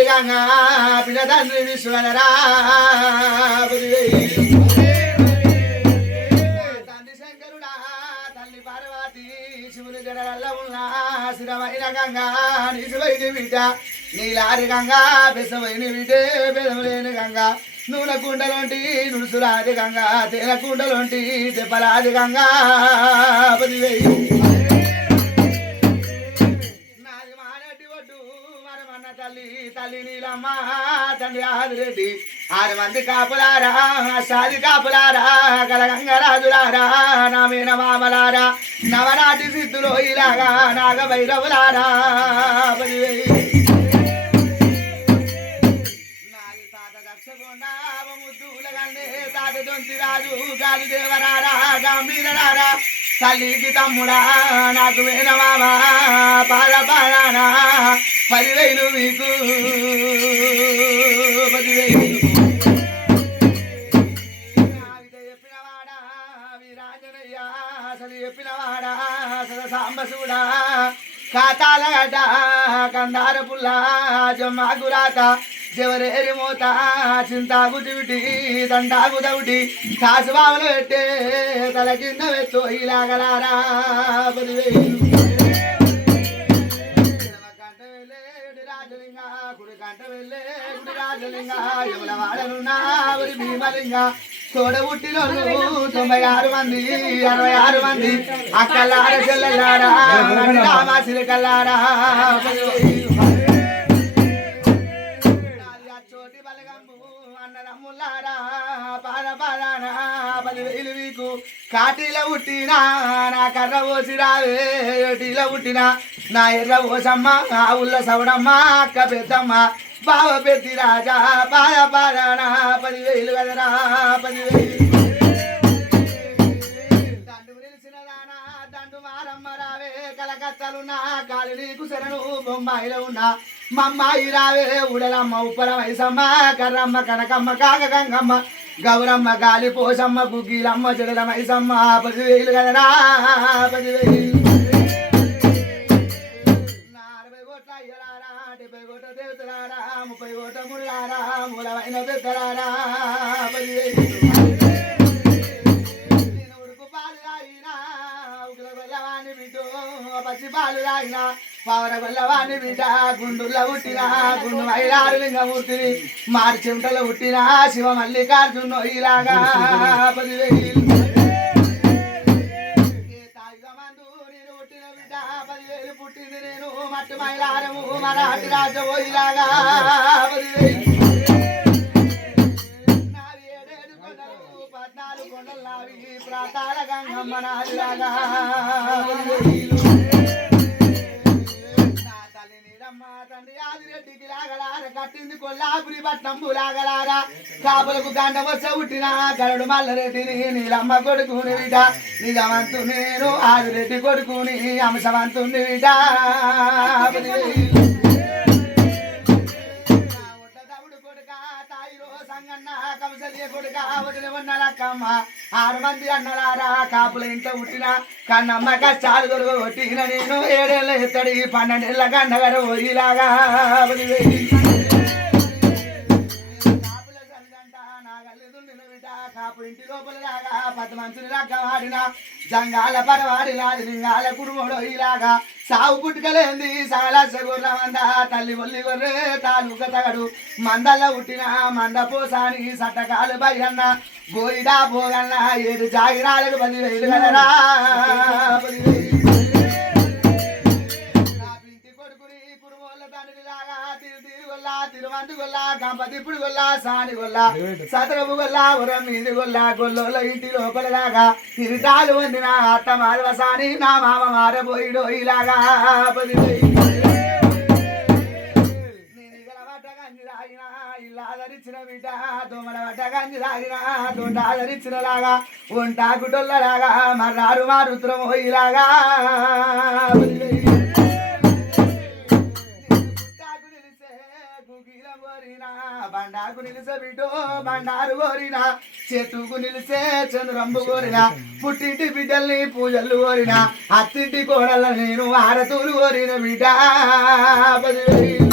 తల్లి గంగా పిల్ల తండ్రి విశ్వనరా తండ్రి శంకరుడా తల్లి పార్వతి శివుని జడల ఉన్న స్థిరమైన గంగా నిజమైన బిడ్డ నీలారి గంగా బెసమైన బిడ్డే బెదములేని గంగా నూనె కుండలోంటి నుడుసులాది గంగా తేనె కుండలోంటి దెబ్బలాది గంగా పదివేయి నాది మానటి ఒడ్డు మరమన్న తల్లి తల్లి నీలమ్మ తండ్రి ఆదిరెడ్డి 6 మంది కాపులారా సాది కాపులారా కలగంగరాజులారా నామేన మామలారా నవనాటి సిద్ధులో ఇలాగా నాగభైరవులారా పదివేయి రాజు గాలి దేవరారా గంభీరారా తల్లికి తమ్ముడా నాకు వేనమామా పాల పాలనా 10,000 మీకు 10,000 చెప్పినవాడా వీరాజనయ్య అసలు చెప్పినవాడా అసలు సాంబశివుడా కాతాల గడ్డ కందార పుల్ల జమ్మాగురాత జవరేరి మోత చింతాకు చివిటి దండాకు దౌటి కాసుబావులు పెట్టే తల కింద వెత్తు ఇలాగలారా 10,000 రాజలింగ కుడి కంట వెళ్ళే గుడి రాజలింగ ఎవల వాడనున్నా ఊరి భీమలింగ తోడ పుట్టిన 96 మంది 66 మంది అక్కలార చెల్లెలారా రామాసిరి కల్లారా అన్నదమ్ములారా పాల పాలనా 10,000 మీకు కాటిలో పుట్టినా నా కర్ర పోసి రావే ఏటిలో పుట్టినా నా ఎర్ర పోసమ్మ ఆ ఉల్ల సవడమ్మ అక్క పెద్దమ్మ బావ పెద్ది రాజా పాల పాలనా 10,000 కదరా 10,000 దండు నిలిచిన దానా దండు మారమ్మ రావే కలకత్తలున్నా కాలి నీకు శరణు బొంబాయిలో ఉన్నా మమ్మాయి రావే ఉడలమ్మ ఉప్పల వైసమ్మ కర్రమ్మ కనకమ్మ కాక గంగమ్మ గౌరమ్మ గాలి పోసమ్మ గుగ్గిలమ్మ జడల మైసమ్మ 10,000 కదరా 10,000 40 కోట్ల అయ్యలారా 70 కోట్ల దేవతలారా 30 కోట్ల ముళ్ళారా మూలమైన పెద్దలారా 10,000 పచ్చి పాలు తాగిన పవర గొల్లవాణి బిడ్డ గుండుల్ల పుట్టిన గుండు మైలారు లింగమూర్తిని మార్చెంటలో పుట్టిన శివ మల్లికార్జున ఇలాగా 10,000 తాయిగమందు నేను పుట్టిన బిడ్డ 10,000 పుట్టింది నేను మట్టి మైలారము మరాఠి రాజవో ఇలాగా 10,000 14 కొండలు నావి ప్రాతాల గంగమ్మ నాదిలాగా 10,000 తండ్రి ఆదిరెడ్డికి లాగలార కట్టింది కొల్లాపురి పట్నంబు లాగలారా కాపులకు గంట వచ్చ పుట్టిన గరుడు మల్లరెడ్డిని నీలమ్మ కొడుకుని విట నిజమంతుని నేను ఆదిరెడ్డి కొడుకుని అంశవంతుని విట కంసలియ కొడుక వదిలి ఉన్నలక్కమ్మ 6 మంది అన్నలారా కాపుల ఇంట్లో పుట్టిన కన్నమ్మ కష్టాలు దొరుకు కొట్టిన నేను 7 ఏళ్ళ ఎత్తడి 12 ఏళ్ళ గండగర పోయిలాగా 10,000 కాపుల సంగంట నాగల్లిదుండిన బిడ్డ కాపు ఇంటి లోపల లాగా 10 మంచుని లక్క వాడిన జంగాల పరవాడిలాది లింగాల కుడుమోడో ఇలాగా సావు పుట్టుకలేంది సగలస గుర్రమంద తల్లి ఒల్లి గొర్రె తాలూక తగడు మందల్ల పుట్టిన మంద పోసాని సట్టకాలు బయ్యన్న బోయిడా పోగన్న 7 జాగిరాలకు 10,000 కదరా 10,000 ఇంటి కొడుకుని కుడుమోళ్ళ తండ్రి లాగా తిరు గొల్లా తిరుమంది గొల్లా గంపతిప్పుడు గొల్లా సాని గొల్లా సతరపు గొల్లా ఉరం మీది గొల్లా గొల్లోళ్ళ ఇంటి లోపల లాగా తిరిటాలు వందిన అత్త మాధవసాని నా మామ మారబోయిడో ఇలాగా 10,000 ఇల్లాదరిచిన బిడ్డ దోమల పడ్డ గంజి తాగిన దొండ ఆదరించిన లాగా ఒంటా గుడ్డొల్లలాగా మర్రారు మారుత్రమో ఇలాగా బండాకు నిలిసే బిడ్డో బండారు కోరిన చెట్టుకు నిలిసే చంద్రంబు కోరిన పుట్టింటి బిడ్డల్ని పూజలు కోరిన అత్తింటి కోడల నేను ఆరతులు కోరిన బిడ్డ 10,000